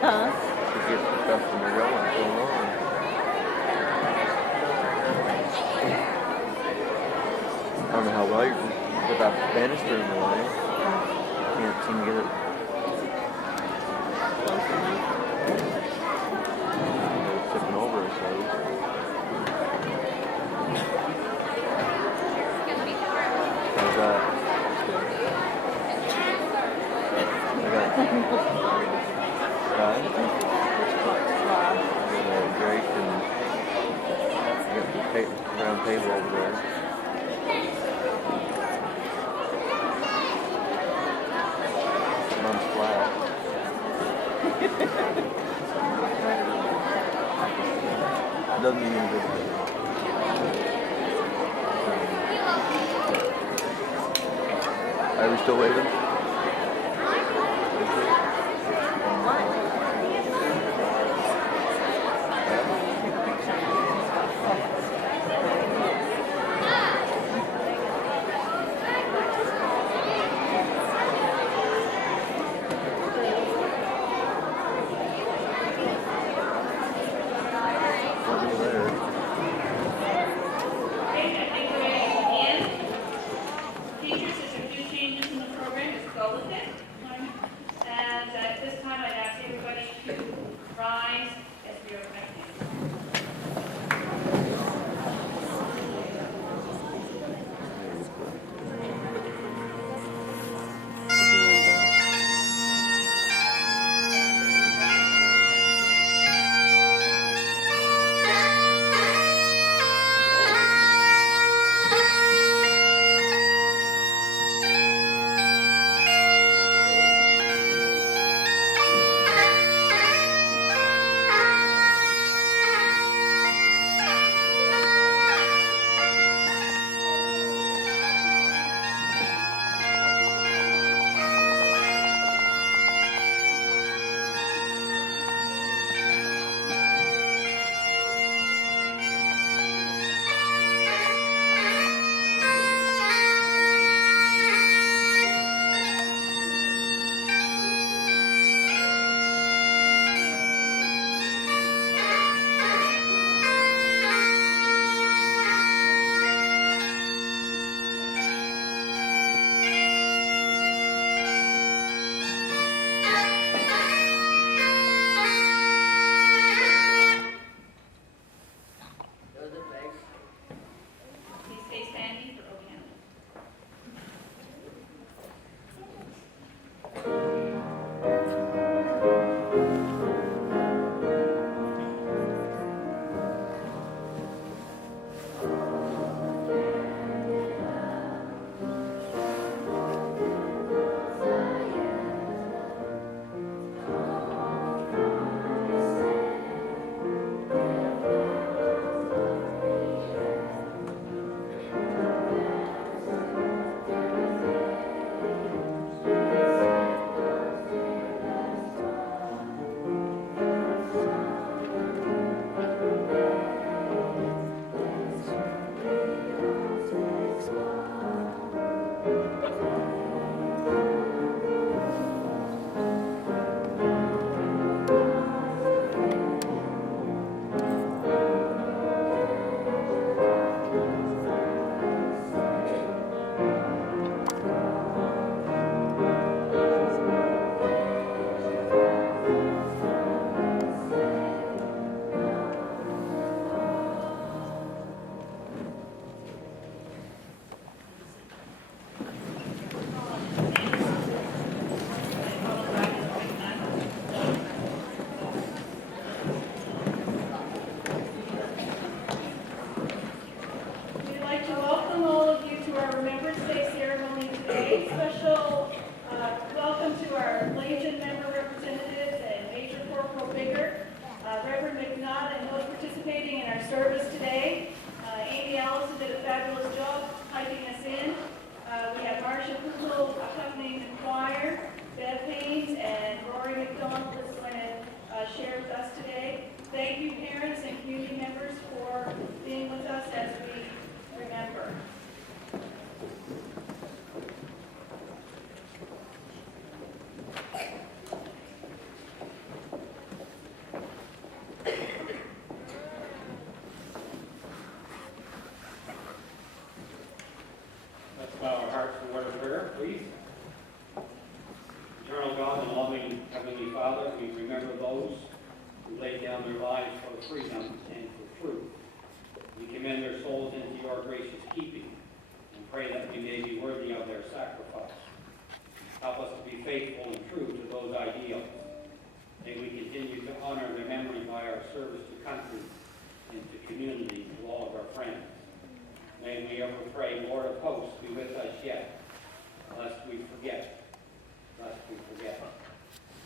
Huh? To get the customer going so long. I don't know how well you put that banister in the way. Can't seem to get it. It's tipping over, so. How's that? I got Drake and I got the round table over there. Mom's flat. It doesn't mean any good to me. Are we still waiting? Reverend McNaught and those participating in our service today. Amy Allison did a fabulous job piping us in. We have Marcia Kugel accompanying the choir, Bev Haynes, and Rory McDonald is going to share with us today. Thank you, parents and community members, for being with us as we remember. down their lives for freedom and for truth. We commend their souls into your gracious keeping and pray that we may be worthy of their sacrifice. Help us to be faithful and true to those ideals. May we continue to honor their memory by our service to country and to community, to all of our friends. May we ever pray, Lord of hosts, be with us yet, lest we forget. Lest we forget.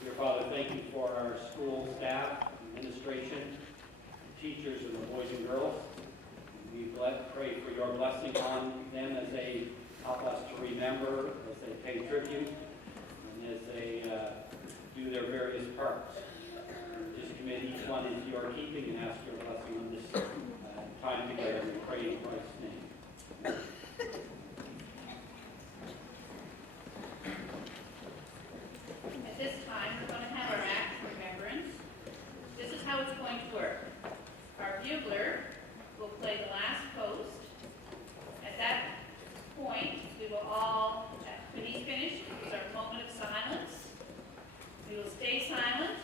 Dear Father, thank you for our school staff, administration, teachers, and the boys and girls. We pray for your blessing on them as they help us to remember, as they pay tribute, and as they do their various parts. Just commit each one into your keeping and ask your blessing on this time together. We pray in Christ's name. At this time, we're going to have our act of remembrance. This is how it's going to work. Our bugler will play the last post. At that point, we will all, when he's finished, it's our moment of silence. We will stay silent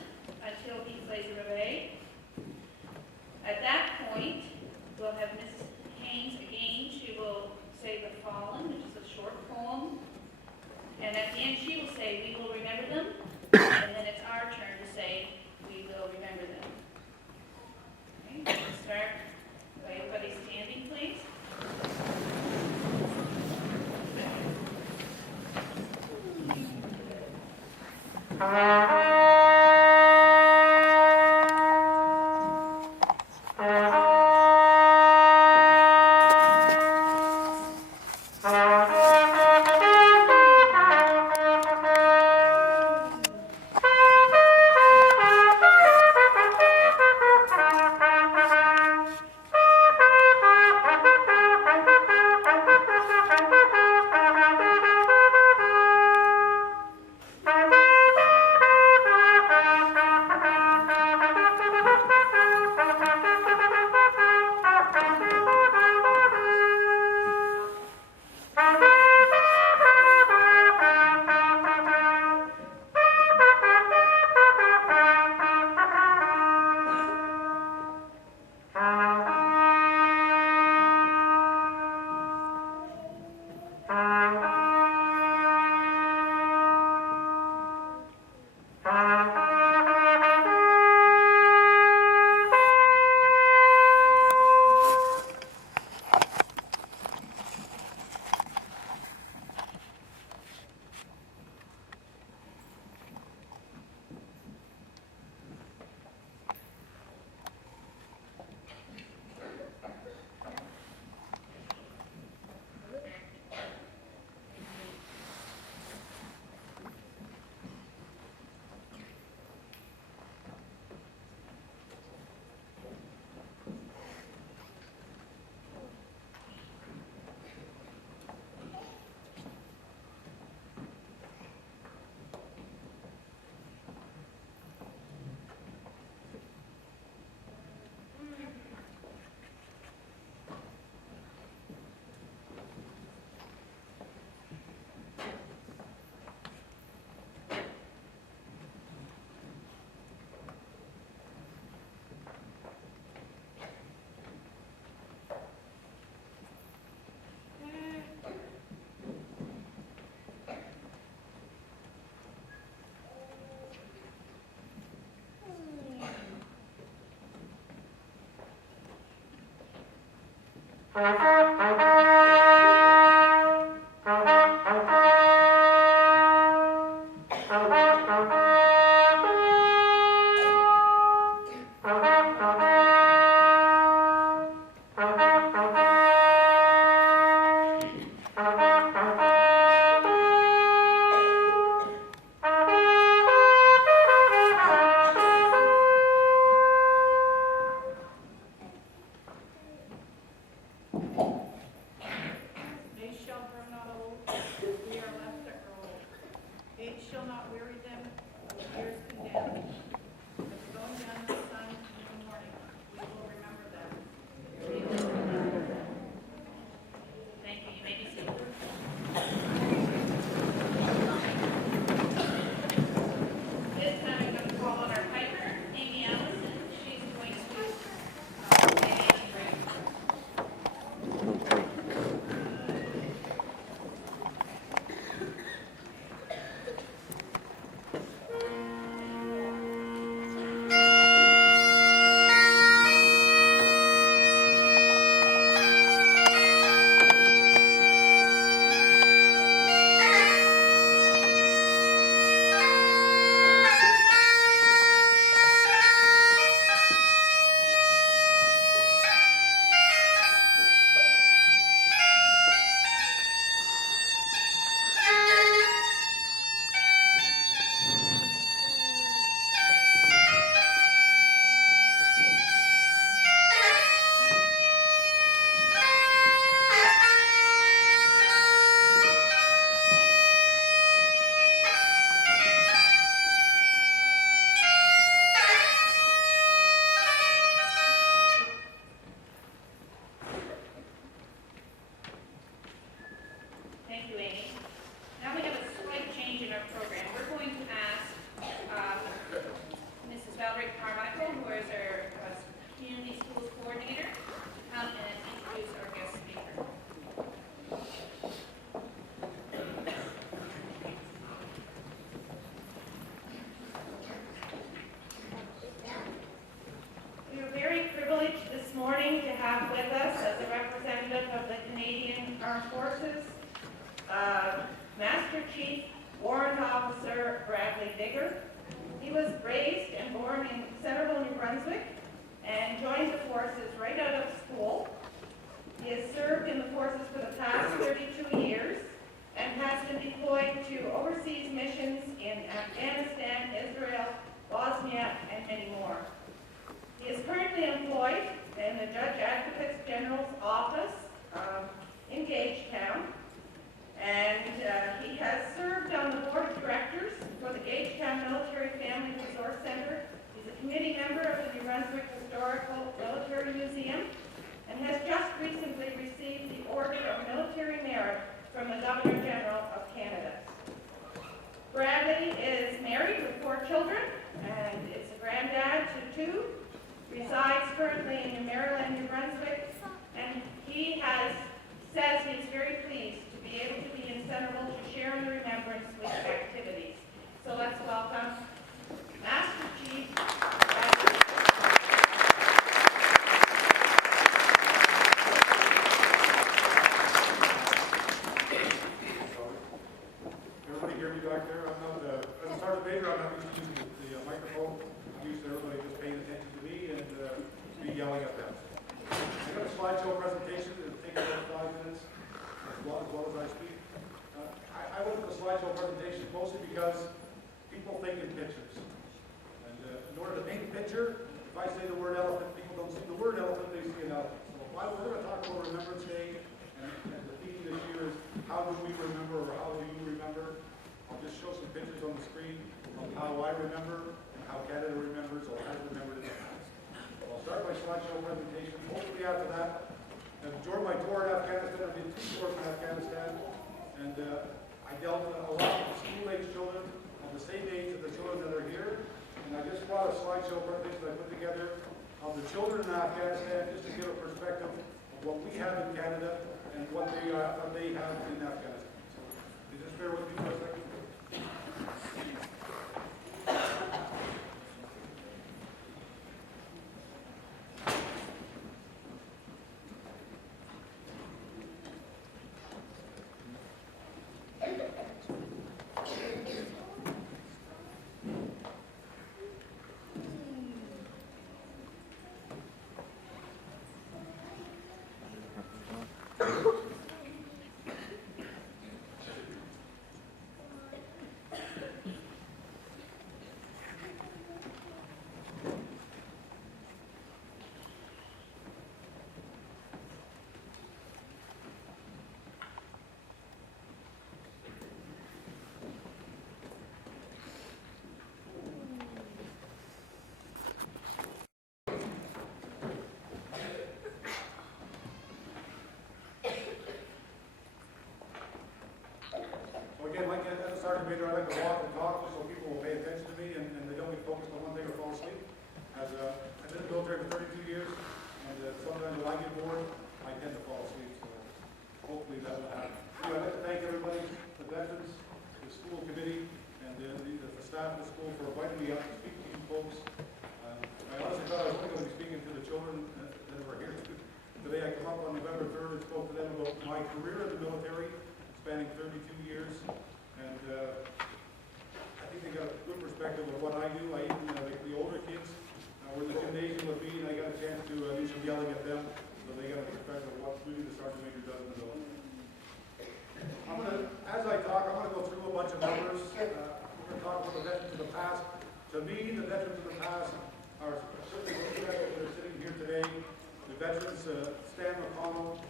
until he plays the reveille. At that point, we'll have Mrs. Haynes again. She will say The Fallen, which is a short poem. And at the end, she will say, we will remember them. And then it's our turn to say, we will remember them. Okay, let's start by everybody standing, please. vigor. He was raised and born in Centerville, New Brunswick, and joined the forces right out of school. He has served in the forces for the past 32 years and has been deployed to overseas missions in Afghanistan, Israel, Bosnia, and many more. He is currently employed in the Judge Advocate General's office in Gagetown, and he has served on the board of directors for the Gagetown Military Family Resource Center. He's a committee member of the New Brunswick Historical Military Museum, and has just recently received the Order of Military Merit from the Governor General of Canada. Bradley is married with 4 children, and is a granddad to 2, resides currently in Maryland, New Brunswick, and he says he's very pleased to be able to be in Centerville to share in the Remembrance Week activities. So let's welcome Master Chief Bradley. Everybody hear me back there? I'm not, as a sergeant major, I'm not used to using the microphone. I'm used to everybody just paying attention to me and me yelling at them. I got a slideshow presentation. It'll take about 5 minutes, as well as I speak. I went to the slideshow presentation mostly because people think in pictures. And in order to paint a picture, if I say the word elephant, people don't see the word elephant, they see an elephant. So we're going to talk about Remembrance Day, and the theme this year is how do we remember, or how do you remember? I'll just show some pictures on the screen of how I remember and how Canada remembers or has remembered in the past. So I'll start my slideshow presentation. Hopefully after that, during my tour in Afghanistan, I did 2 tours in Afghanistan, and I dealt with a lot of school-age children of the same age as the children that are here. And I just brought a slideshow presentation I put together of the children in Afghanistan, just to give a perspective of what we have in Canada and what they have in Afghanistan. So, you just bear with me for a second. Again, like as a sergeant major, I like to walk and talk just so people will pay attention to me and they don't get focused on one thing or fall asleep. I've been in the military for 32 years, and sometimes when I get bored, I tend to fall asleep. So hopefully that will happen. I'd like to thank everybody, the veterans, the school committee, and the staff of the school for inviting me up to speak to you folks. I honestly thought I was only going to be speaking to the children that were here today. I came up on November 3rd and spoke to them about my career in the military, spanning 32 years, and I think they got a good perspective of what I do. I even, the older kids were in the gymnasium with me, and I got a chance to do some yelling at them, so they got a perspective of what really the sergeant major does in the military. As I talk, I'm going to go through a bunch of numbers. We're going to talk about the veterans of the past. To me, the veterans of the past are certainly the veterans that are sitting here today. The veterans, Stan McConnell,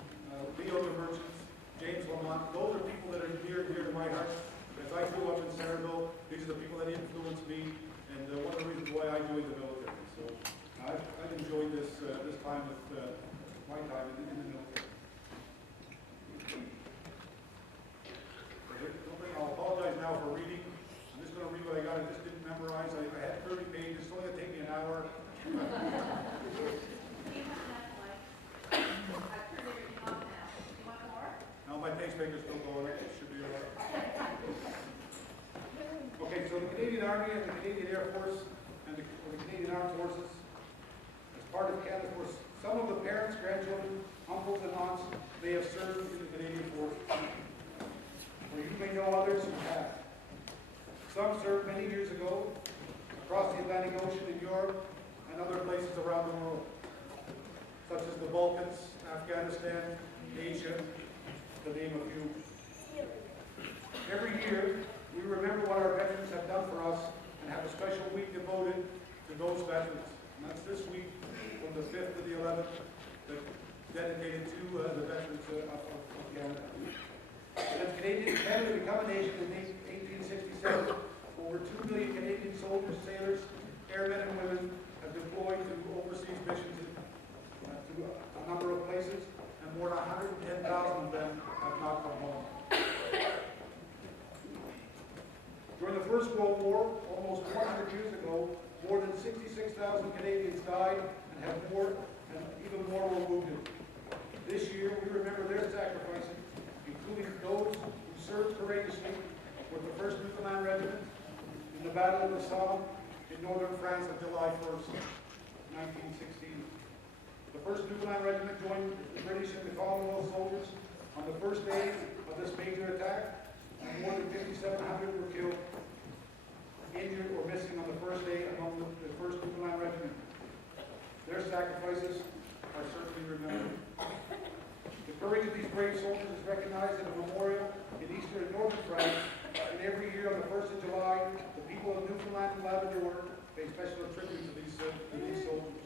Leo the Merchants, James Lamont, those are people that are near and dear to my heart. As I grew up in Centerville, these are the people that influenced me, and one of the reasons why I joined the military. So I've enjoyed this time with my time in the military. I'll apologize now for reading. I'm just going to read what I got. I just didn't memorize. I had 30 pages. It's only going to take me an hour. Now my pacemaker's still going. It should be all right. Okay, so the Canadian Army and the Canadian Air Force and the Canadian Armed Forces, as part of Canada Force, some of the parents, grandchildren, uncles, and aunts may have served in the Canadian Forces. Or you may know others who have. Some served many years ago across the Atlantic Ocean in Europe and other places around the world, such as the Balkans, Afghanistan, Asia, to name a few. Every year, we remember what our veterans have done for us and have a special week devoted to those veterans. And that's this week from the 5th to the 11th, dedicated to the veterans of Canada. And as Canada became a nation in 1867, over 2 million Canadian soldiers, sailors, airmen and women have deployed to overseas missions to a number of places, and more than 110,000 of them have not come home. During the First World War, almost 100 years ago, more than 66,000 Canadians died and even more were wounded. This year, we remember their sacrifices, including those who served courageously with the 1st Newfoundland Regiment in the Battle of the Somme in northern France on July 1st, 1916. The 1st Newfoundland Regiment joined the British and the Commonwealth soldiers on the first day of this major attack, and more than 5,700 were killed, injured, or missing on the first day among the 1st Newfoundland Regiment. Their sacrifices are certainly remembered. The courage of these brave soldiers is recognized in a memorial in eastern and northern France, and every year on the 1st of July, the people of Newfoundland and Labrador pay special tribute to these soldiers.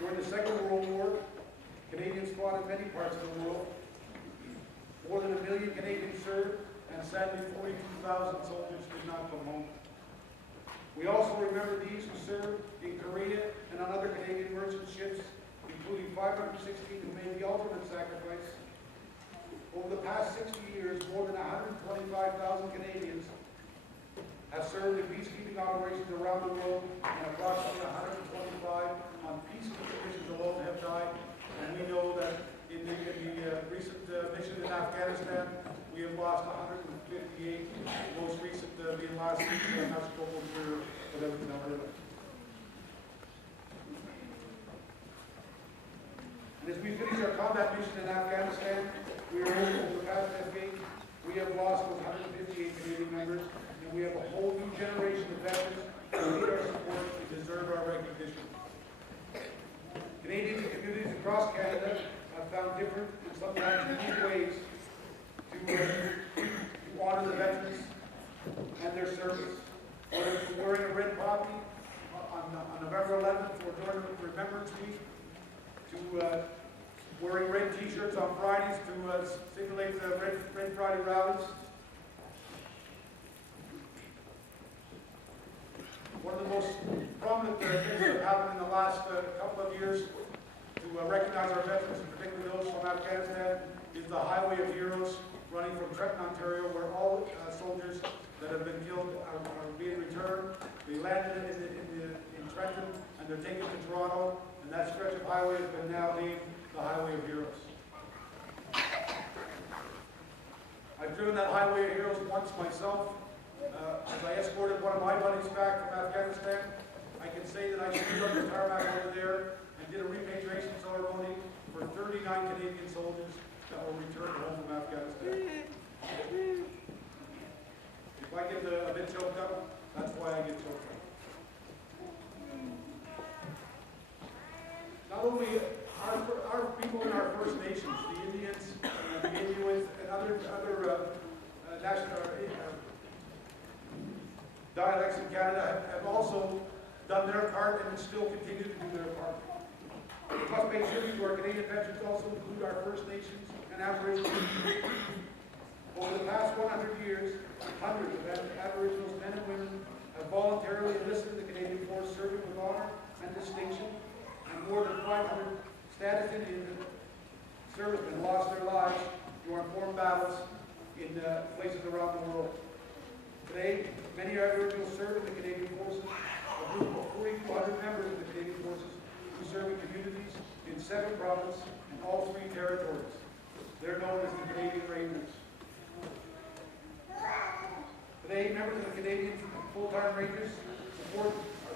During the Second World War, Canadians fought in many parts of the world. More than 1 million Canadians served, and sadly 42,000 soldiers did not come home. We also remember these who served in Korea and on other Canadian merchant ships, including 516 who made the ultimate sacrifice. Over the past 60 years, more than 125,000 Canadians have served in peacekeeping operations around the world, and approximately 125 on peacekeeping missions alone have died. And we know that in the recent mission in Afghanistan, we have lost 158, the most recent being last week, I'm not sure whatever the number is. And as we finish our combat mission in Afghanistan, we are over the past decade, we have lost those 158 Canadian members, and we have a whole new generation of veterans who need our support and deserve our recognition. Canadians and communities across Canada have found different and sometimes unique ways to honor the veterans and their service. Whether it's wearing a red poppy on November 11th or during Remembrance Week, to wearing red t-shirts on Fridays to simulate the Red Friday rallies. One of the most prominent things that have happened in the last couple of years to recognize our veterans, and particularly those from Afghanistan, is the Highway of Heroes running from Trenton, Ontario, where all soldiers that have been killed are being returned. They landed in Trenton, and they're taken to Toronto, and that stretch of highway has been now named the Highway of Heroes. I've driven that Highway of Heroes once myself. As I escorted one of my buddies back from Afghanistan, I can say that I stood on the tarmac over there and did a repatriation ceremony for 39 Canadian soldiers that were returned home from Afghanistan. If I get a bit choked up, that's why I get choked up. Not only our people in our First Nations, the Indians, the Inuits, and other national dialects in Canada have also done their part and still continue to do their part. We must pay tribute to our Canadian veterans also include our First Nations and Aboriginals. Over the past 100 years, hundreds of Aboriginals, men and women, have voluntarily enlisted in the Canadian Force, serving with honor and distinction, and more than 500 status Indian servicemen lost their lives during foreign battles in places around the world. Today, many Aboriginals serve in the Canadian Forces, a group of 4,200 members of the Canadian Forces who serve in communities in 7 provinces and all 3 territories. They're known as the Canadian Rangers. Today, members of the Canadian full-time Rangers are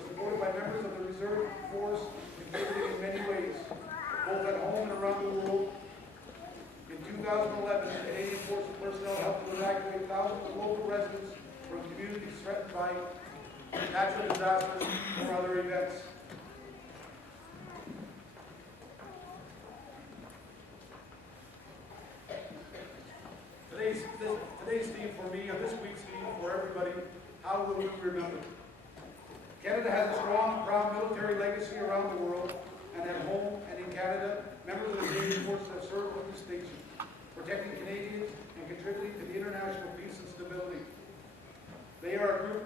supported by members of the Reserve Force, contributing in many ways, both at home and around the world. In 2011, the Canadian Force personnel helped to evacuate thousands of local residents from communities threatened by natural disasters or other events. Today's theme for me, and this week's theme for everybody, how will we remember? Canada has a strong, proud military legacy around the world, and at home and in Canada, members of the Canadian Forces have served with distinction, protecting Canadians and contributing to the international peace and stability. They are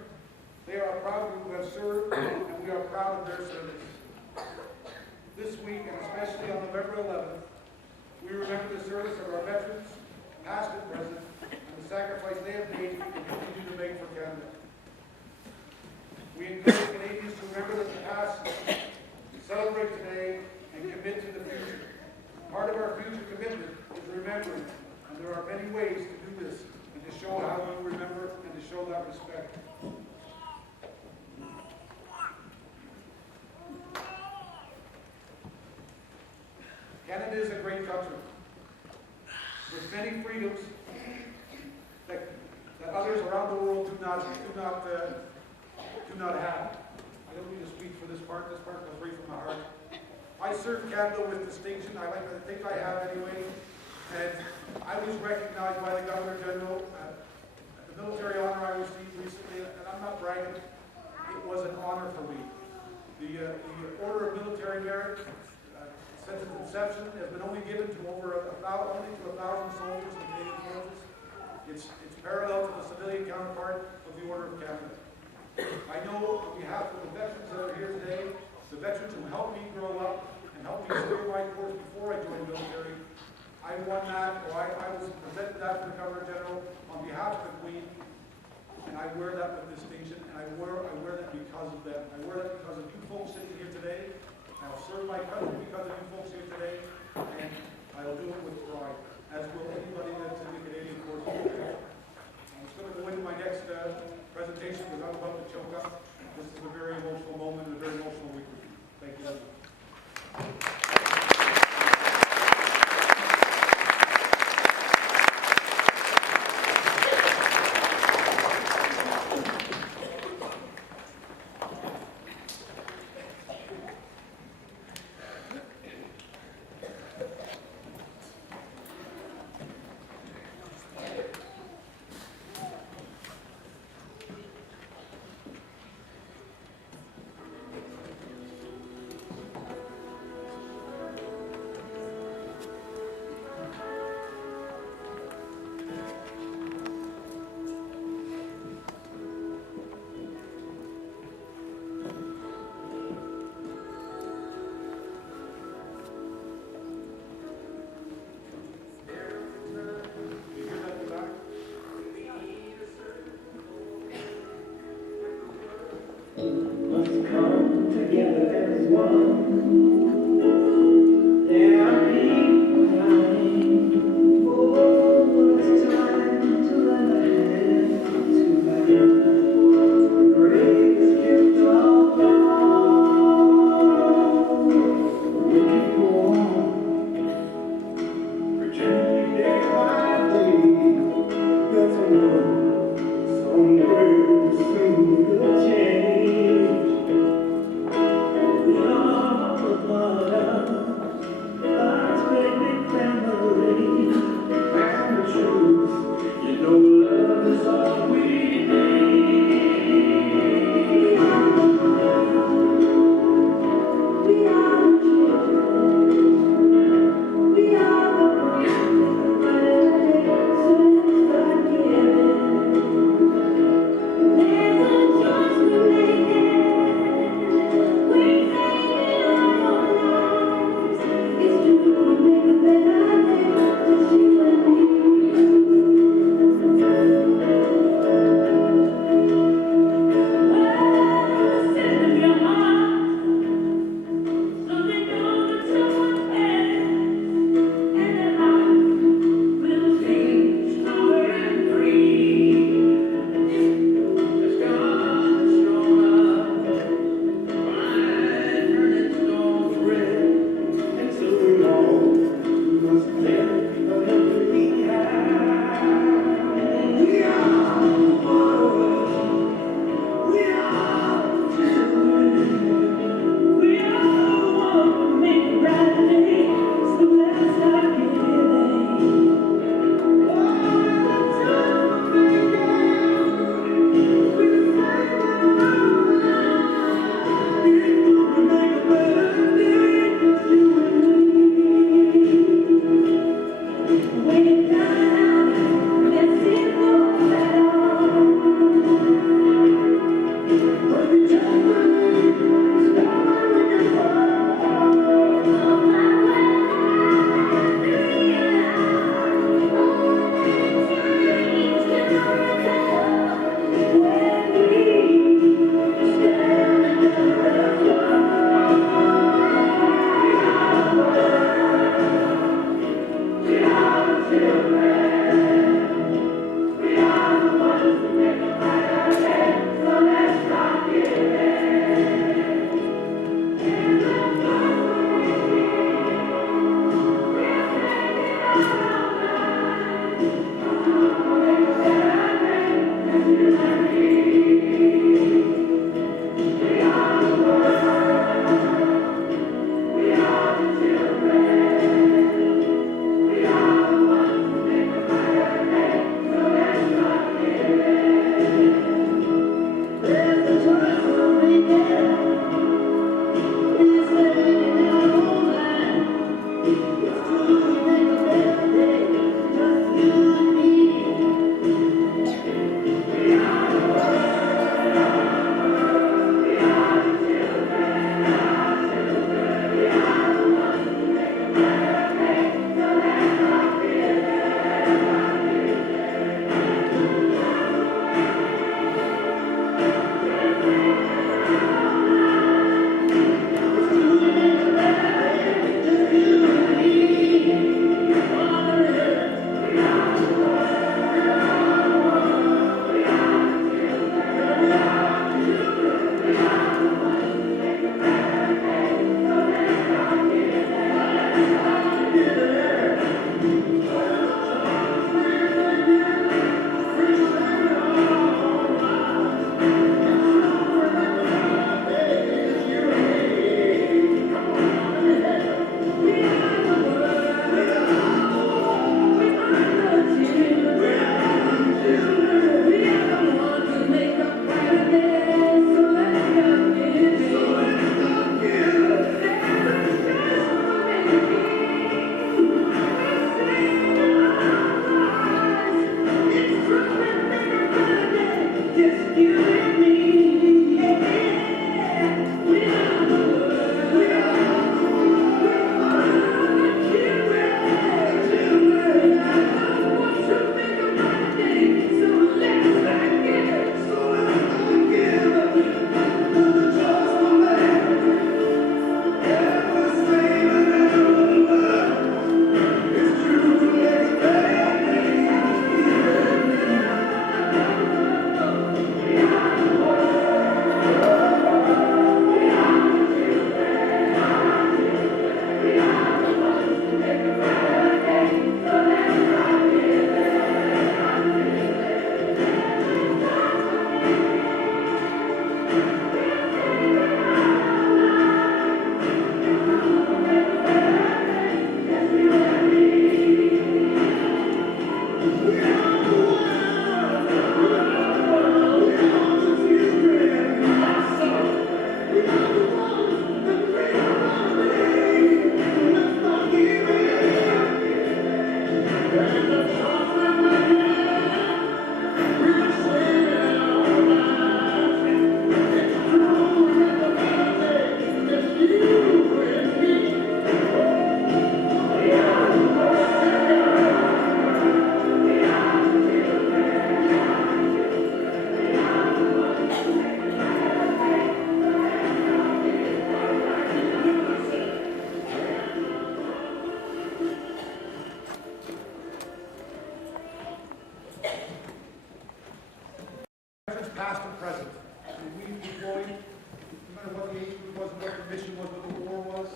a proud group who have served, and we are proud of their service. This week, and especially on November 11th, we remember the service of our veterans, past and present, and the sacrifice they have made and continue to make for Canada. We encourage Canadians to remember the past, celebrate today, and commit to the future. Part of our future commitment is remembering, and there are many ways to do this, and to show how we remember and to show that respect. Canada is a great country with many freedoms that others around the world do not have. I don't need to speak for this part. This part goes right from my heart. I served Canada with distinction. I think I have anyway. And I was recognized by the Governor General at the military honor I received recently, and I'm not bragging. It was an honor for me. The Order of Military Merit, since its inception, has been only given to only to 1,000 soldiers in the Canadian Forces. It's parallel to the civilian counterpart of the Order of Canada. I know on behalf of the veterans that are here today, the veterans who helped me grow up and helped me steer my course before I joined the military, I won that, or I was presented that to the Governor General on behalf of the Queen, and I wear that with distinction, and I wear that because of them. I wear that because of you folks sitting here today. I'll serve my country because of you folks here today, and I'll do it with pride, as will anybody that's in the Canadian Forces. I'm just going to go into my next presentation because I'm about to choke up. This is a very emotional moment and a very emotional week for me. Thank you very much. Somewhere soon will change. veterans past and present. And we deployed, no matter what the age was, what the mission was, what the war was.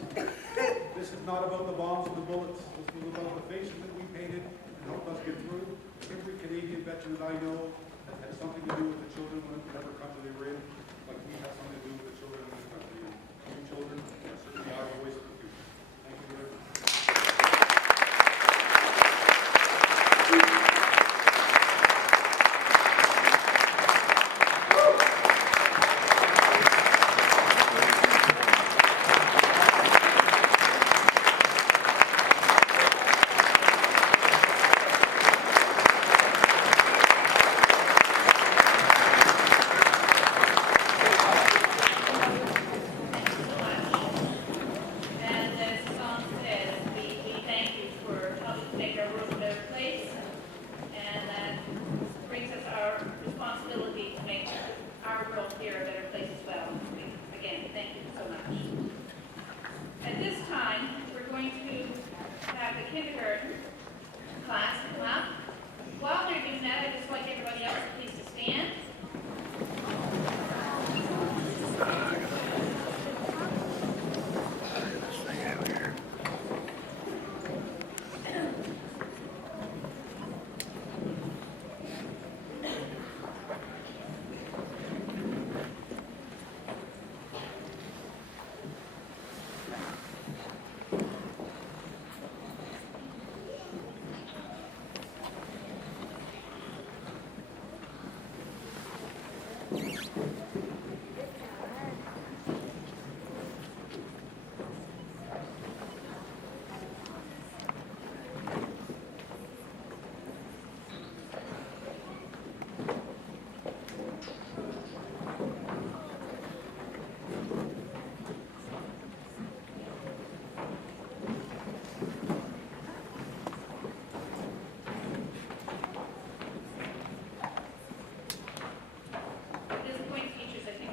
This is not about the bombs and the bullets. This was about the faces that we painted and helped us get through. Every Canadian veteran that I know has had something to do with the children in whatever country they were in, like we have something to do with the children in this country. And you children are certainly our voice of the future. Thank you very much. And as the song says, we thank you for helping to make our world a better place. And that brings us our responsibility to make our world here a better place as well. Again, thank you so much. At this time, we're going to have the kindergarten class come up. While they're doing that, I'd just like everybody else please to stand. At this point, teachers, I think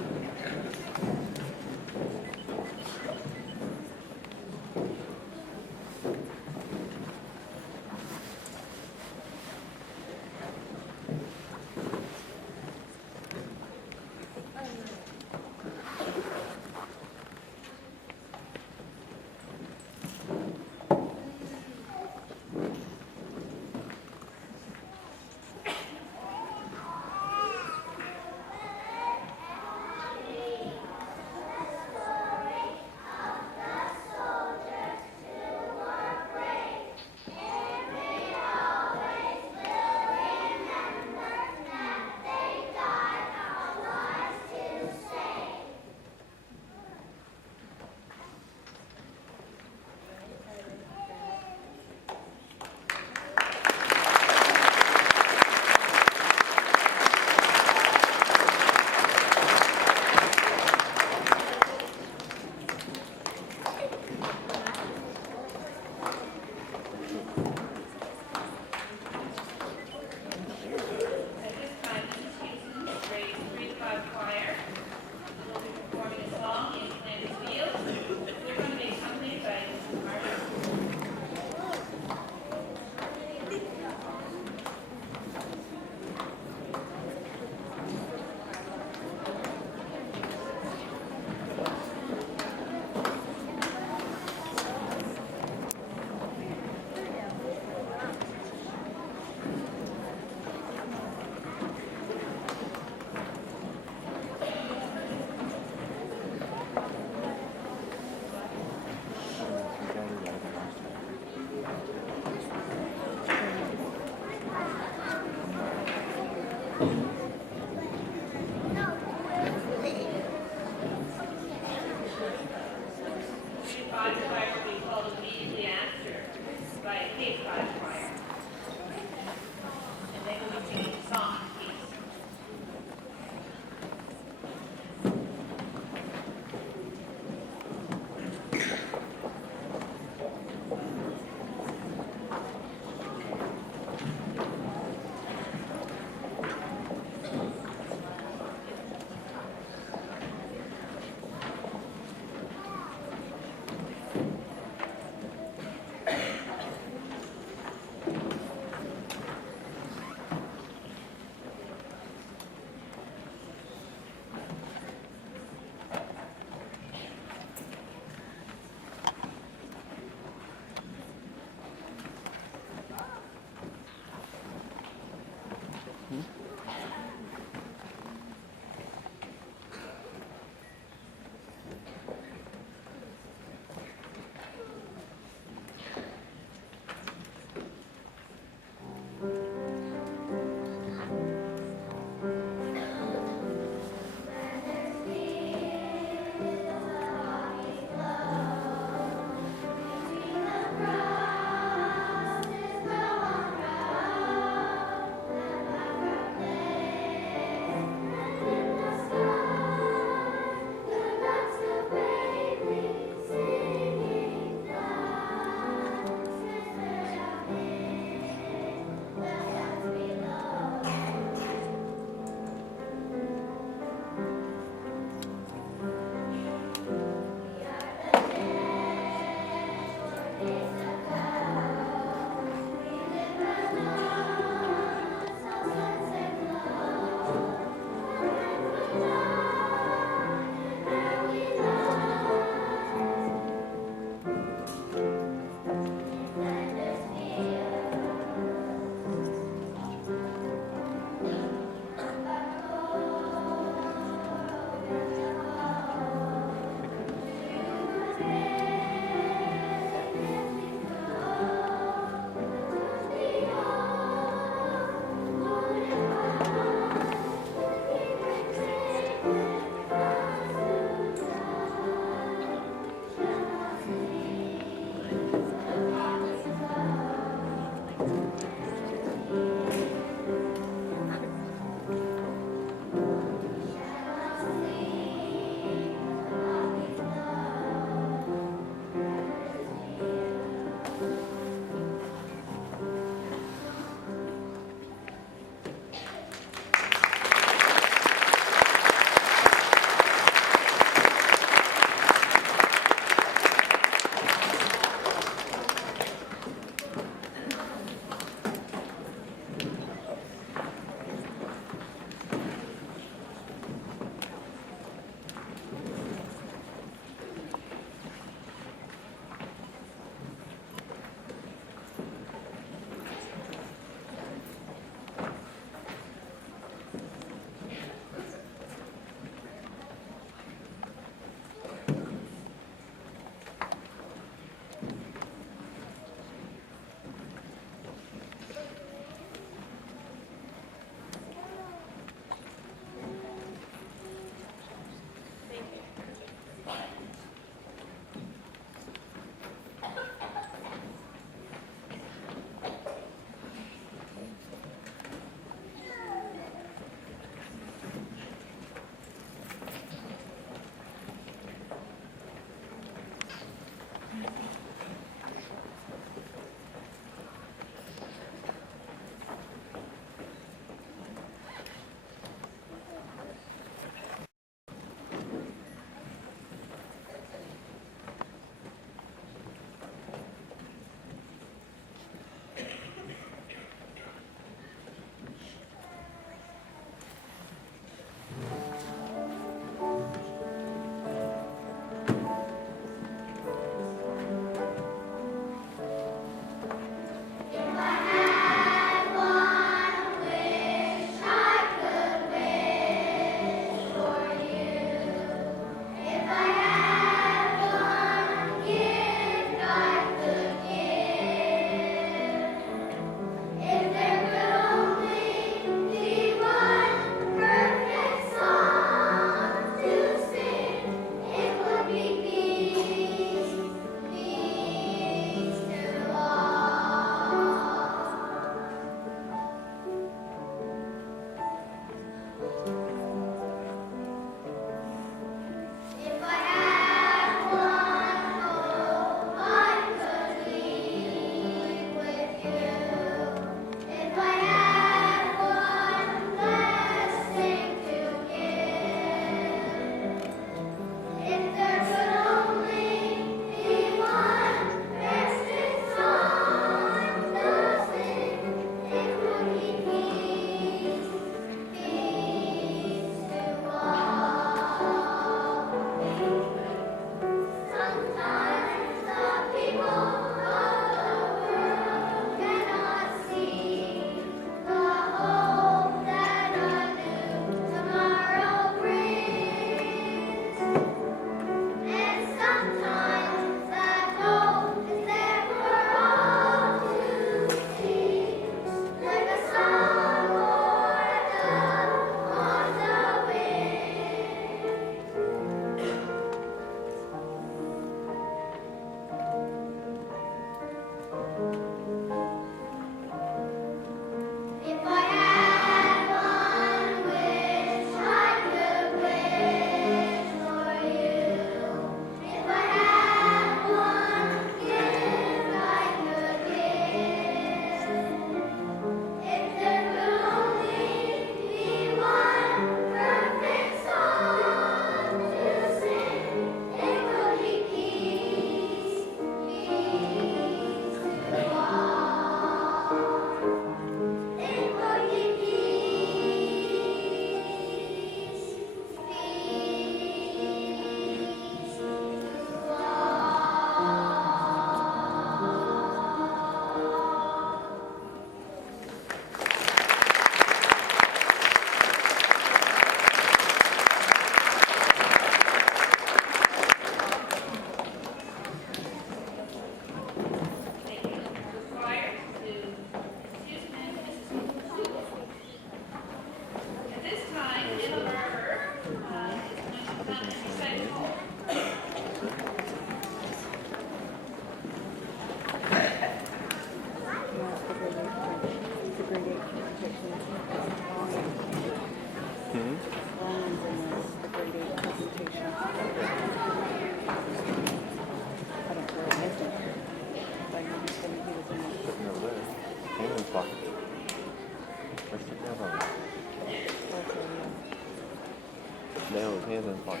Down with his hands in his pocket.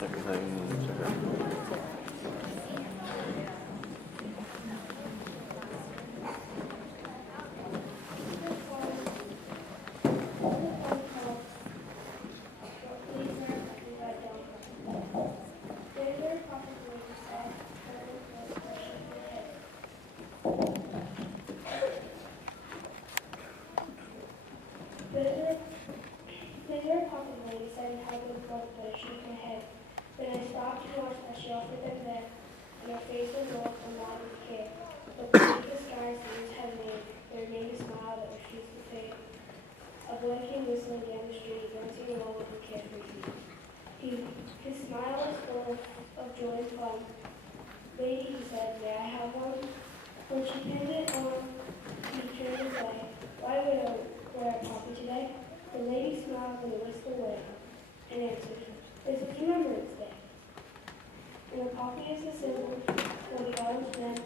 Second thing, Visitor pocket lady said how good was, but she shook her head. Then I stopped to watch as she offered them then, and her face was rolled and lined with care. But the deepest skies seemed had made, there made a smile that refused to fade. A boy came whistling down the street, dancing along with a carefree feet. His smile was full of joy and fun. Lady, he said, may I have one? When she pinned it on, he turned his way. Why would I wear a poppy today? The lady smiled and whisked away and answered, this is Remembrance Day. And the poppy is the symbol for the valiant men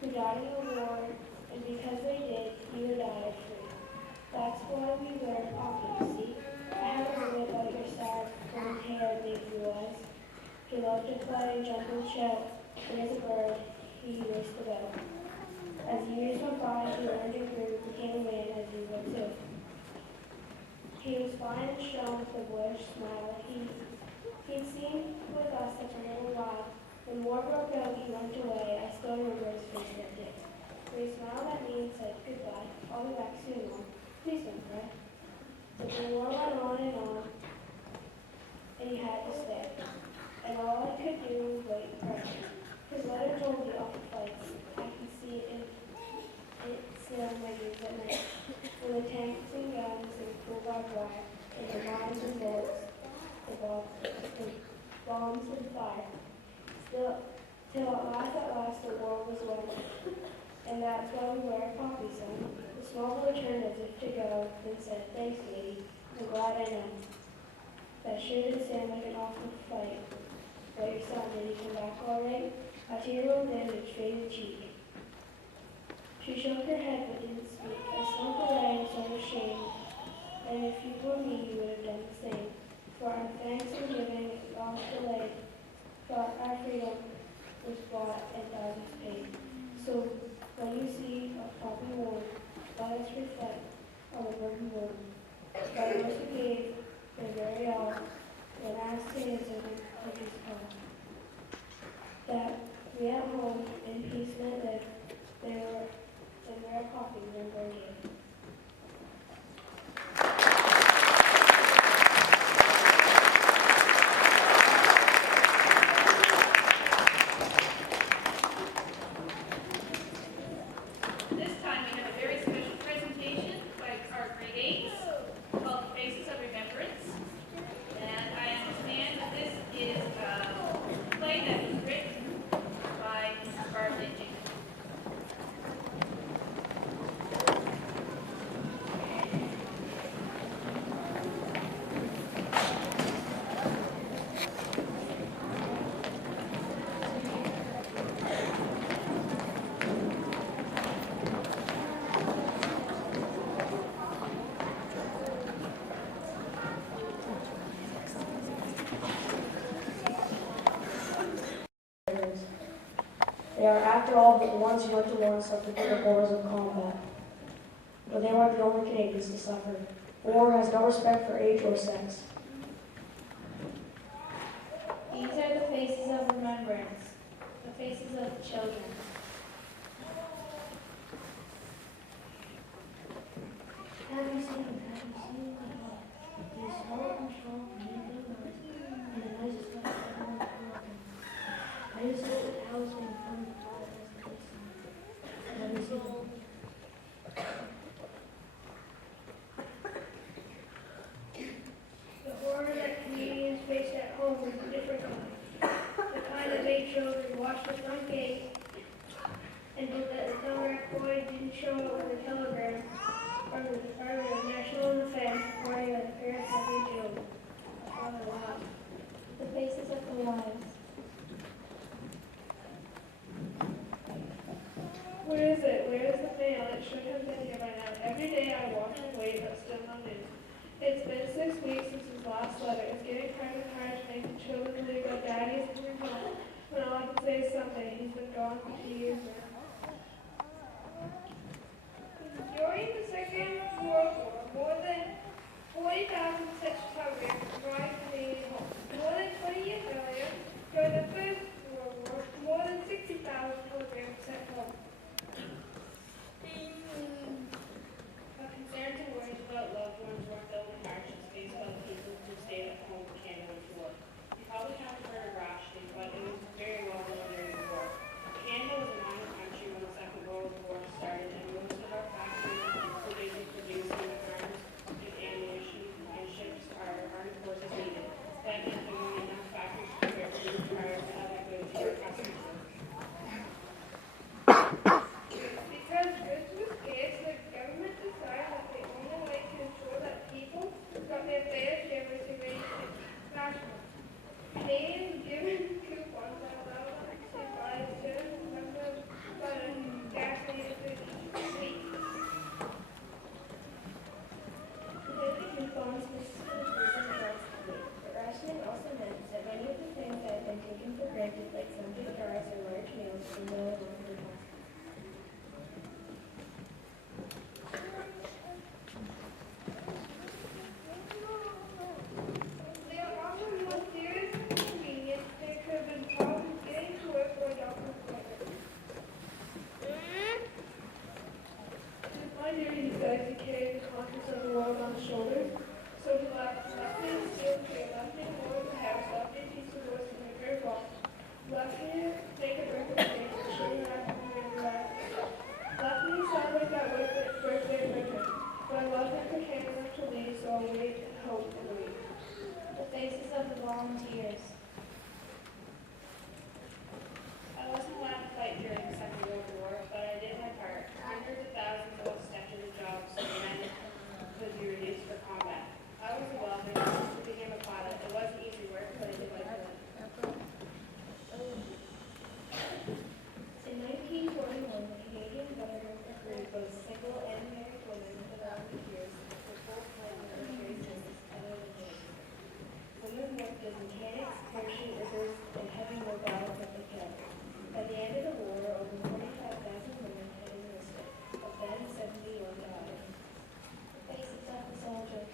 who died in the war, and because they did, you and I are free. That's why we wear a poppy, you see. I haven't heard about your sad golden hair and big blue eyes. He loved to fly and jump and shout, and as a bird, he raced about. As years went by, he learned and grew, became a man as you will too. He was fine and strong with a boyish smile. He'd seen with us such a little while. When war broke out, he went away. I still remember his face that day. With a smile at me and said, goodbye, I'll be back soon, Mom. Please don't cry. But the war went on, and he had to stay. And all I could do was wait and pray. His letter told me of the fights. I could see it still in my dreams at night. When the tanks and guns and full barbed wire, and the mines and bullets, the bombs and fire. Till at last, the war was won. And that's why we wear a poppy, son. The small boy turned as if to go, then said, thanks, lady. I'm glad I know. That sure did sound like an awful fight. But your son, did he come back all right? A tear rolled down his faded cheek. She shook her head but didn't speak. I slunk away so ashamed, and if you were me, you would have done the same. For our thanks and giving, lost delayed, for our freedom was bought and thousands paid. So when you see a poppy worn, let us reflect on the burden borne. By those who gave their very all, when asked to answer the country's call. That we at home in peace may live, and wear a poppy remember again. This time we have a very special presentation by our grade 8s called The Faces of Remembrance. And I understand that this is a play that was written by Mrs. Barbara Jenkins. They are, after all, but the ones who went to war and suffered through the horrors of combat. But they weren't the only Canadians to suffer. War has no respect for age or sex. These are the faces of remembrance, the faces of the children. Have you seen him? Have you seen him? He is small and strong and big eyes, and the nicest guy I've ever met. I used to sit at Alice in front of the fire as a kid. Have you seen him? The horror that Canadians face at home is a different kind. The kind that made children watch the front gate and hope that the telegraph boy didn't show up with a telegram from the Department of National It's been 6 weeks since his last letter. It's getting kind of hard to make the children believe that Daddy is coming home. When all I can say is someday. He's been gone for 2 years now. During the Second World War, more than 40,000 such telegrams arrived in Canadian homes. More than 20 years earlier, during the First World War, more than 60,000 telegrams were sent home. But concerns and worries about loved ones weren't the only hardships faced by the people who stayed at home when Canada went to war. You probably haven't heard of rationing, but it was very well known during the war. Canada was a mining country when the Second World War started, and most of our factories, including producing arms and ammunition and ships, our armed forces needed. That meant there weren't enough factories prepared to move cars and other goods to our customers. Because goods were scarce, the government decided that the only way to ensure that people got their fair share was to raise rations. Canadians were given coupons that allowed them to buy a certain number of butter, gasoline, and food each week. Without the coupons, Mrs. Foods wasn't allowed to eat. But rationing also meant that many of the things that had been taken for granted, like some big jars or large meals, were no longer possible. There are often more serious inconvenience. There could have been problems getting to work or a doctor's appointment. It's my duty to guys to carry the contents of the world on his shoulders. So to left me steal care, left me hold the house, left me teach the boys to make her walk. Left me take a break of space, and show you how to be relax. Left me celebrate that birthday winter. But I wasn't prepared enough to leave, so I'll wait and hope and wait. The faces of the volunteers. I wasn't allowed to fight during the Second World War, but I did my part. Hundreds of thousands of us stepped into jobs so men could be reduced for combat. I was a welder, I became a pilot. It wasn't easy work, but I did what I could. In 1941, the Canadian government approved both single and married women as volunteers for full-time military service other than nurses. Women worked as mechanics, parachute and heavy mobile equipment pilots. By the end of the war, over 45,000 women had enlisted, of them 71 died. The faces of the soldiers.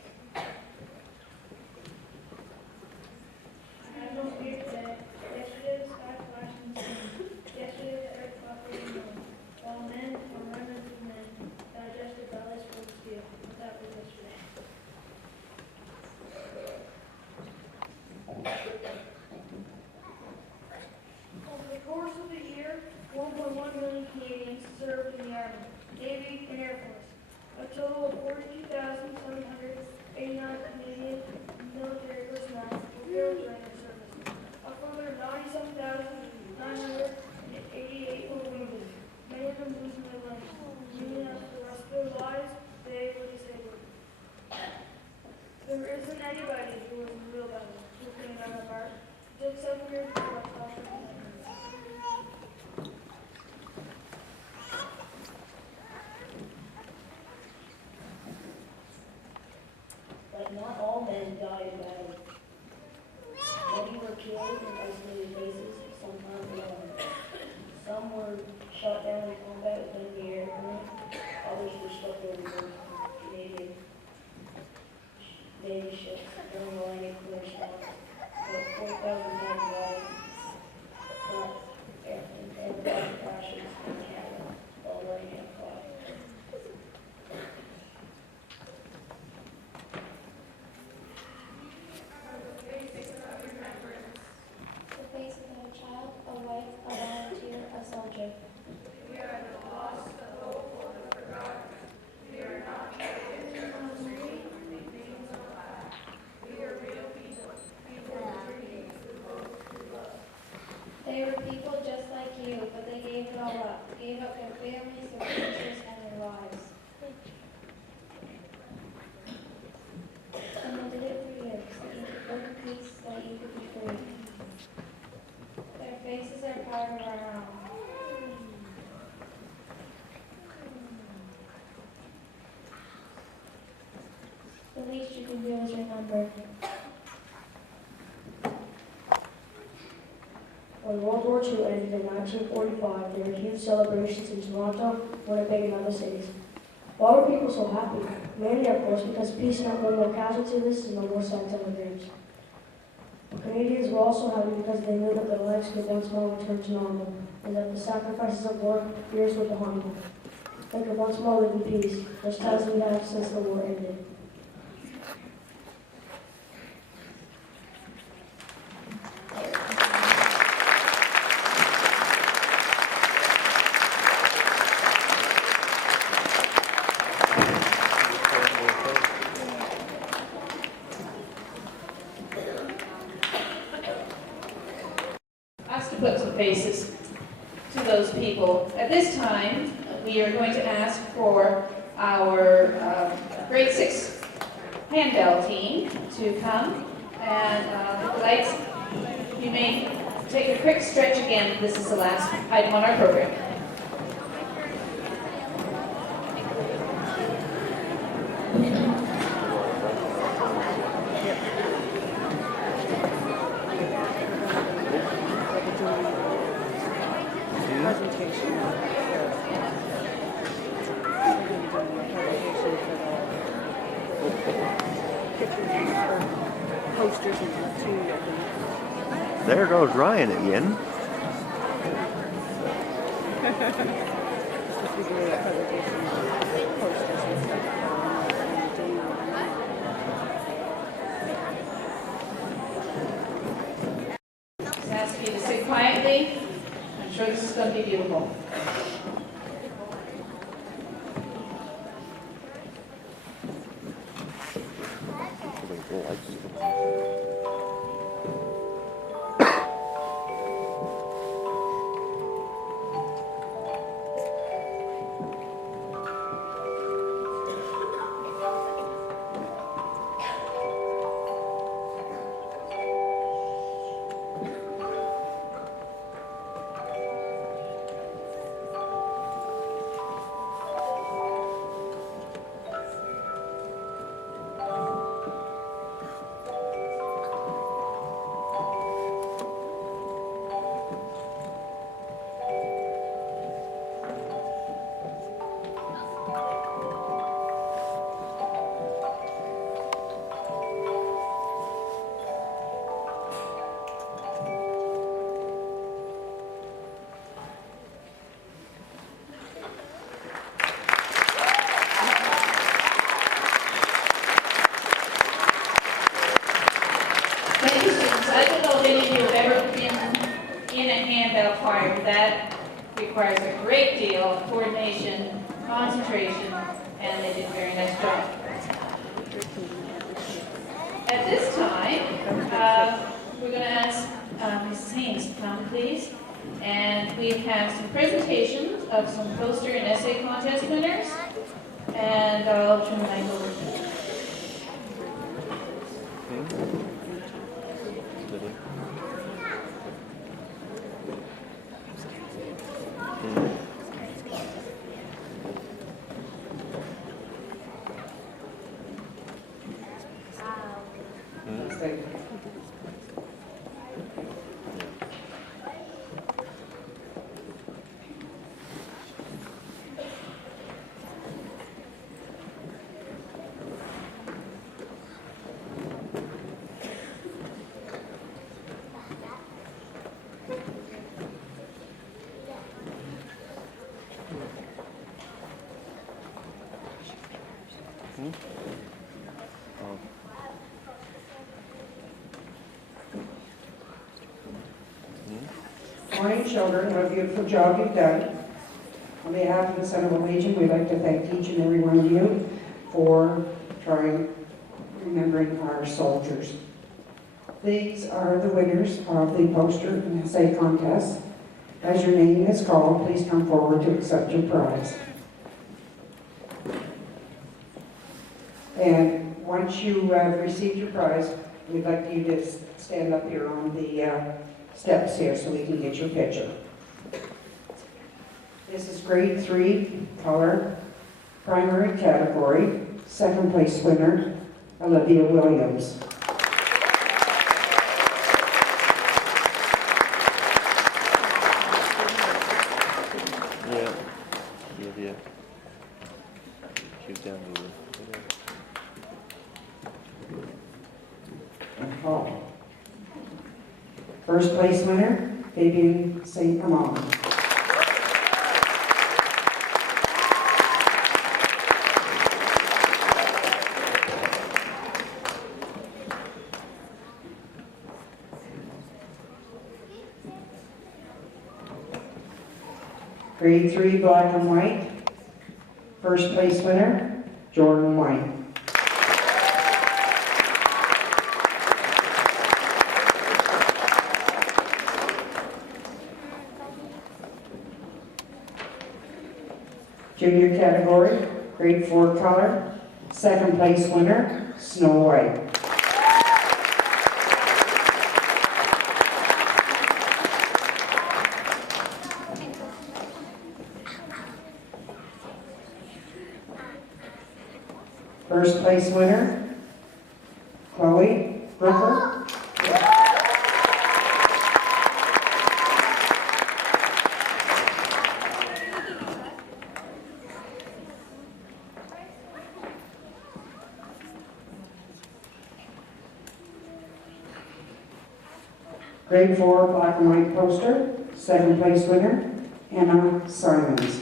I don't hear today. Yesterday the sky flashed in the sun. Yesterday the earth buckled in moan. While men, or remnants of men, digested bellies full of steel. That was yesterday. Over the course of the year, 1.1 million Canadians served in the Army, Navy, and Air Force. A total of 42,789 Canadian military personnel were killed during their service. A further 97,988 were wounded, many of them losing their limbs, meaning that for the rest of their lives, they were disabled. There isn't anybody who was in real battle who could have done their part. It took 7 years before I saw them. But not all men died in battle. Many were killed in isolated places, sometimes alone. Some were shot down in combat within the air, others were swept overboard from Canadian Navy ships during the landing clear storm. About 4,000 men died in aircraft crashes in Canada while learning how to fly. The faces of a child, a wife, a volunteer, a soldier. The least you can do is remember. When World War II ended in 1945, there were huge celebrations in Toronto, Winnipeg, and other cities. Why were people so happy? Mainly, of course, because peace meant no more casualty lists and no more sad telegrams. Canadians were also happy because they knew that their lives could once more return to normal, and that the sacrifices of war years were behind them. They could once more live in peace, just as we have since the war ended. Asked to put some faces to those people. At this time, we are going to ask for our grade 6 handbell team to come. And if you like, you may take a quick stretch again. This is the last item on our program. There goes Ryan again. Just ask you to sit quietly. I'm sure this is going to be beautiful. Thank you, students. I don't know if any of you have ever been in a handbell choir, but that requires a great deal of coordination, concentration, and they did a very nice job. At this time, we're going to ask Mrs. Haynes to come, please. And we have some presentations of some poster and essay contest winners. And I'll turn the mic over to you. Morning, children. What a beautiful job you've done. On behalf of the Central Legion, we'd like to thank each and every one of you for remembering our soldiers. These are the winners of the poster and essay contest. As your name is called, please come forward to accept your prize. And once you have received your prize, we'd like you to stand up here on the steps here so we can get your picture. This is grade 3 color, primary category, second place winner, Olivia Williams. Yeah. Yeah. Keep down moving. Oh. First place winner, Fabian St. Amand. Grade 3 black and white. First place winner, Jordan White. Junior category, grade 4 color. Second place winner, Snow White. First place winner, Chloe Brooker. Grade 4 black and white poster. Second place winner, Emma Simons.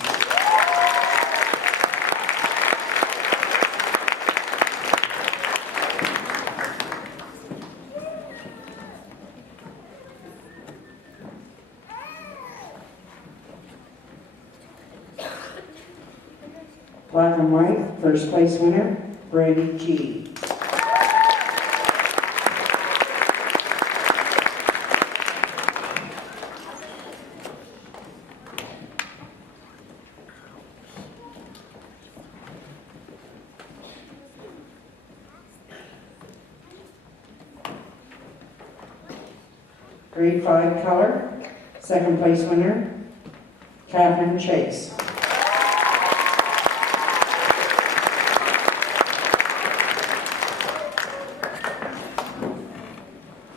Black and white, first place winner, Brady G. Grade 5 color, second place winner, Catherine Chase.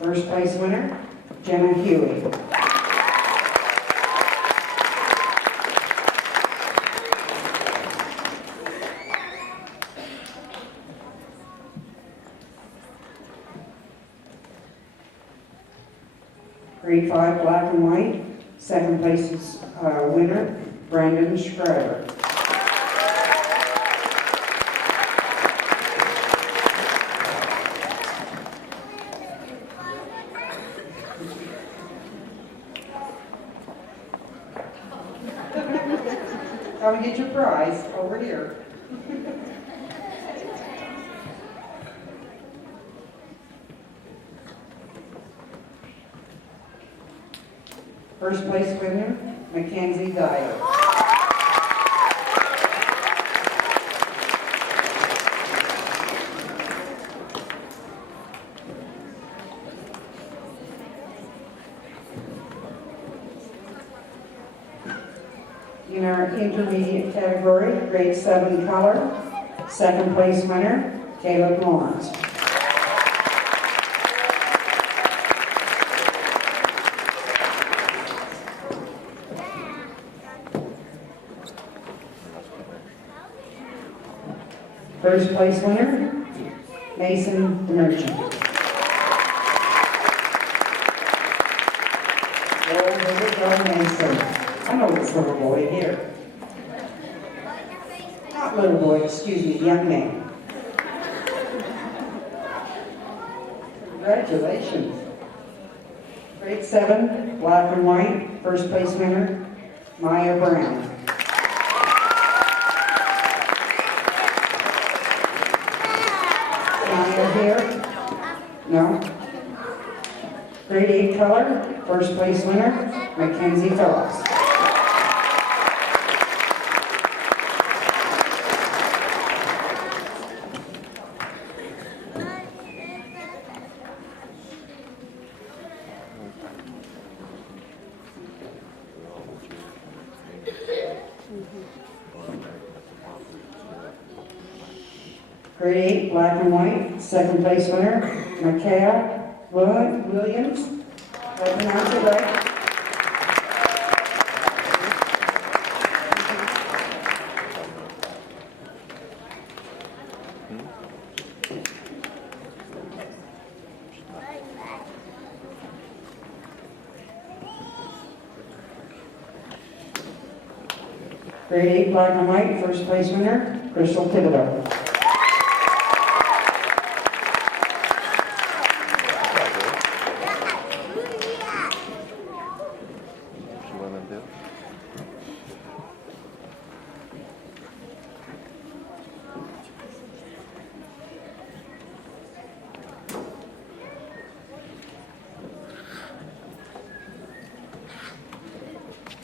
First place winner, Jenna Huey. Grade 5 black and white, second place is winner, Brandon Schreiber. Come and get your prize over here. First place winner, Mackenzie Dyer. In our intermediate category, grade 7 color, second place winner, Caleb Lawrence. First place winner, Mason Merchant. Oh, here we go, Mason. I know this little boy here. Not little boy, excuse me, young man. Congratulations. Grade 7, black and white, first place winner, Maya Brown. Maya here? No? Grade 8 color, first place winner, Mackenzie Phillips. Grade 8, black and white, second place winner, Micaiah Williams. Did I pronounce it right? Grade 8, black and white, first place winner, Crystal Thibodeau. She won them too.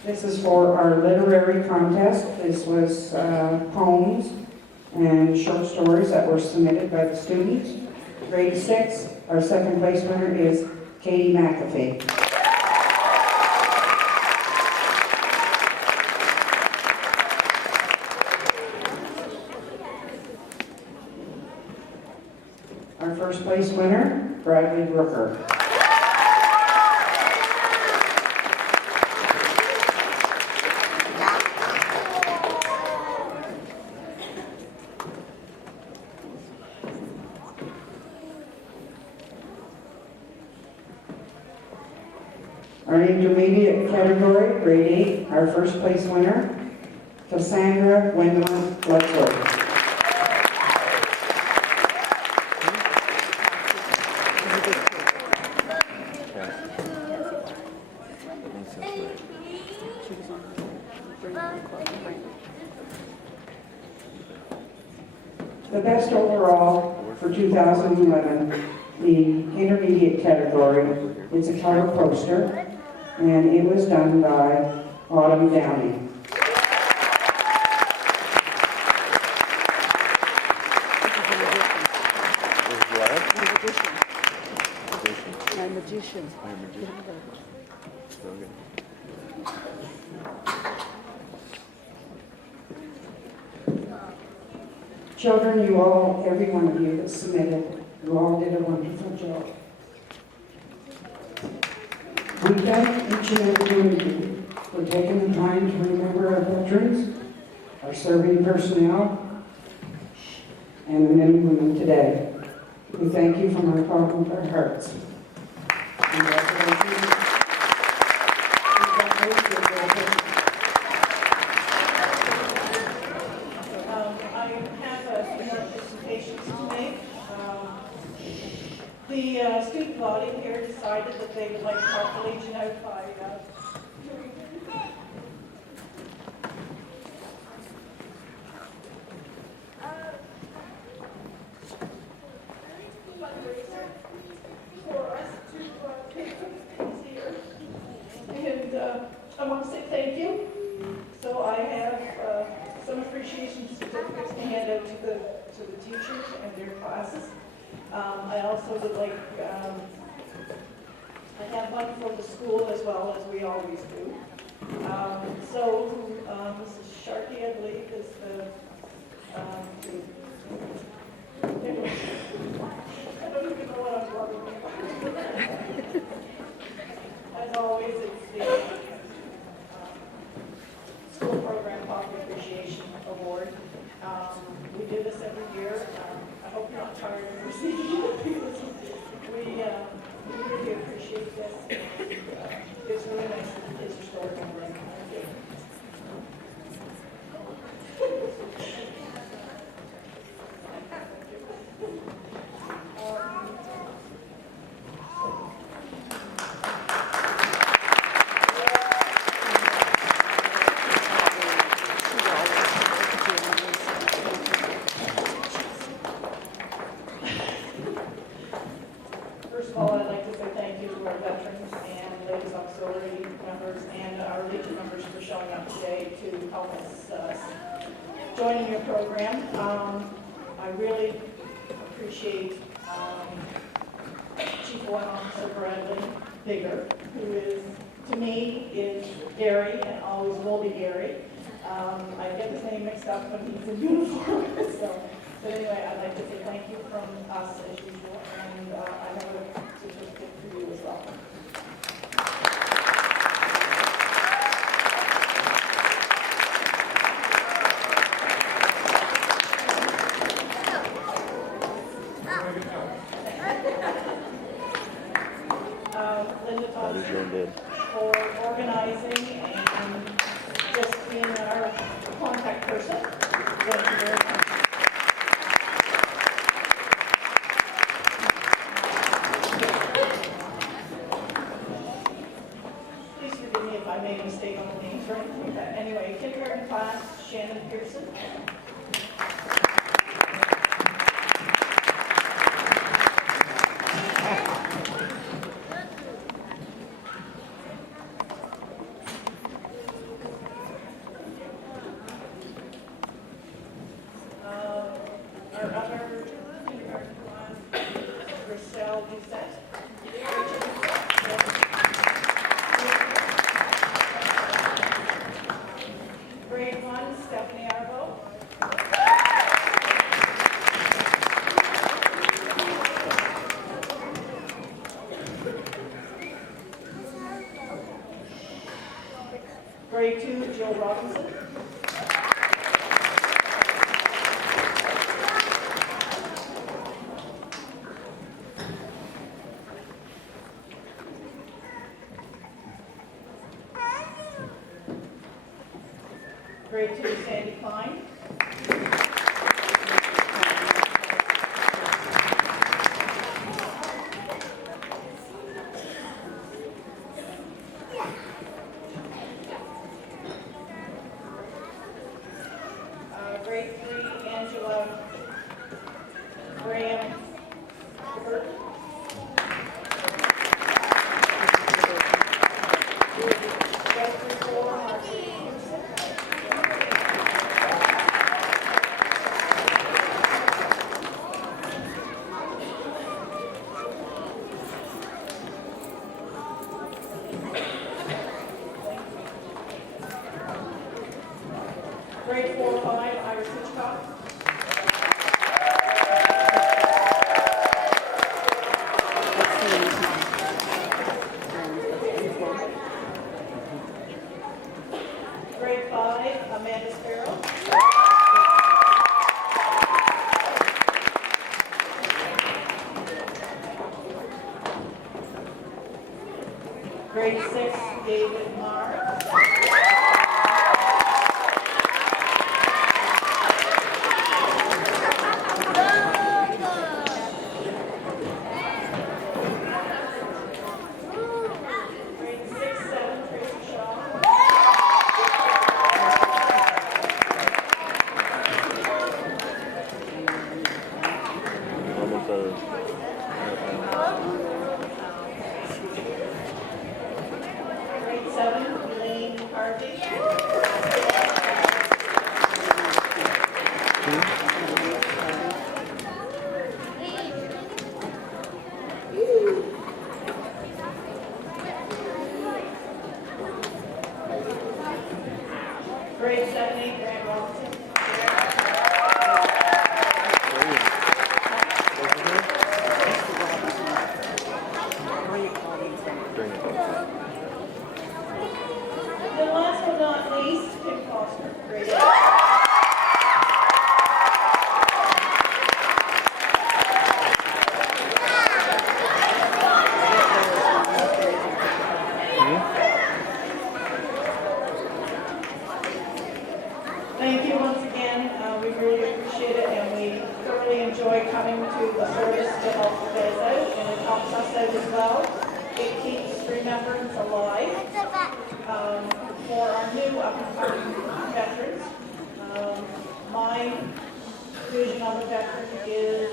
This is for our literary contest. This was poems and short stories that were submitted by the students. Grade 6, our second place winner is Katie McAfee. Our first place winner, Bradley Brooker. Our intermediate category, grade 8, our first place winner, Cassandra Gwendolyn Bledsoe. The best overall for 2011, the intermediate category, is a color poster, and it was done by Autumn Downey. My magician. So good. Children, you all, every one of you that submitted, you all did a wonderful job. We thank each and every one of you for taking the time to remember our veterans, our serving personnel, and the men and women today. We thank you from our bottom of our hearts. Congratulations. I have a few more presentations to make. The student body here decided that they would like to help the Legion out by fundraiser for us to pay for the things here. And I want to say thank you. So I have some appreciation certificates to hand out to the teachers and their classes. I also would like, I have one for the school as well as we always do. Mrs. Sharkey, I believe, is the, anyway, I don't even know what I'm talking about. As always, it's the School Program Coffee Appreciation Award. We do this every year. I hope you're not tired of receiving it because we really appreciate this. It's really nice that the kids are still remembering. Thank you. First of all, I'd like to say thank you to our veterans and ladies auxiliary members and our Legion members for showing up today to help us joining your program. I really appreciate Chief Warrant Officer Bradley Bigger, who is, to me, is Gary and always will be Gary. I get his name mixed up when he's in uniform, so But anyway, I'd like to say thank you from us as usual, and I have a certificate for you as well. Linda That is your Thompson bid. for organizing and just being our contact person. Thank you very much. Please forgive me if I made a mistake on the names or anything like that. Anyway, kindergarten class, Shannon Pearson. Our other kindergarten class, Rochelle Doucette. Grade 1, Stephanie Arbo. Grade 2, Jill Robinson. Grade 2, Sandy Klein. Grade 3, Angela Graham. Grade 4, Marcy Houston. Grade 4, 5, Iris Hitchcock. Grade 5, Amanda Sparrow. Grade 6, David Marr. Grade 6, 7, Tracy Shaw. Almost out of Grade 7, Elaine Harvey. Grade 7, 8, Grant Robinson. Bring it. The last but not least, Kim Foster, grade 8. Thank you once again. We really appreciate it, and we thoroughly enjoy coming to the service to help you guys out, and it helps us out as well. It keeps remembrance alive for our new up-and-coming veterans. My vision on the veteran is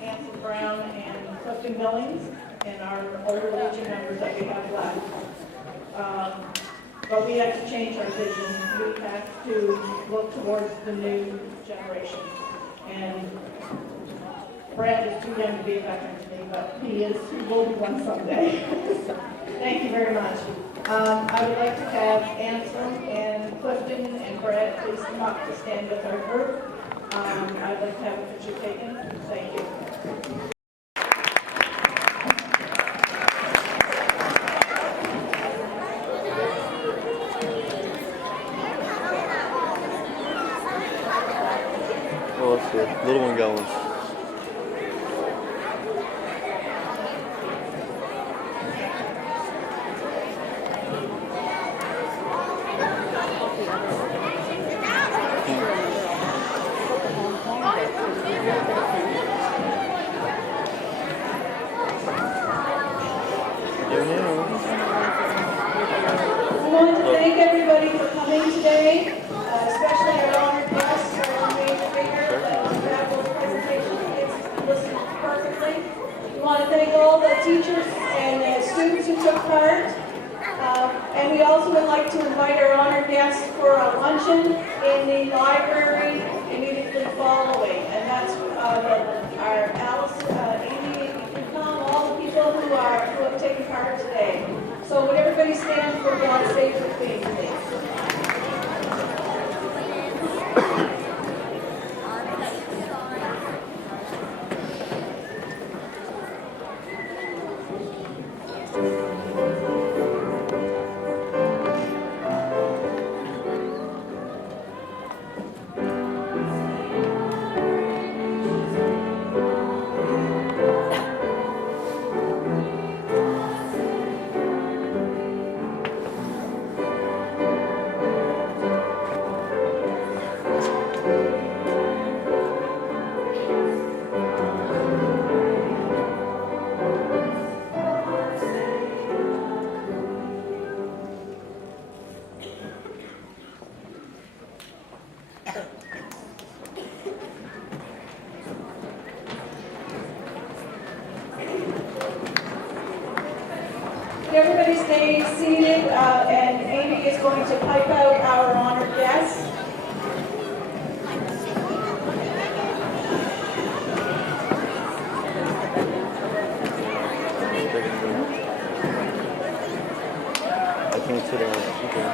Anson Brown and Clifton Billings and our older Legion members that we have left. But we have to change our vision. We have to look towards the new generation. And Brad is too young to be a veteran to me, but he will be one someday. Thank you very much. I would like to have Anson and Clifton and Brad please come up to stand with our group. I'd like to have a picture taken. Thank you. Oh, that's good. Little one got one. We want to thank everybody for coming today, especially our honored guests, our major figure, fabulous presentation. It's listened perfectly. We want to thank all the teachers and students who took part. And we also would like to invite our honored guests for a luncheon in the library immediately following. And that's our Alice, Amy, if you can come, all the people who have taken part today. So would everybody stand for God save the Queen, please? Everybody stay seated, and Amy is going to pipe out our honored guests. I can't sit down. Okay.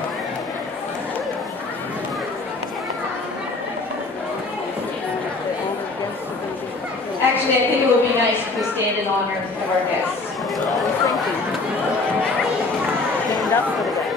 Actually, I think it would be nice if we stand in honor of our guests. Stand up for that.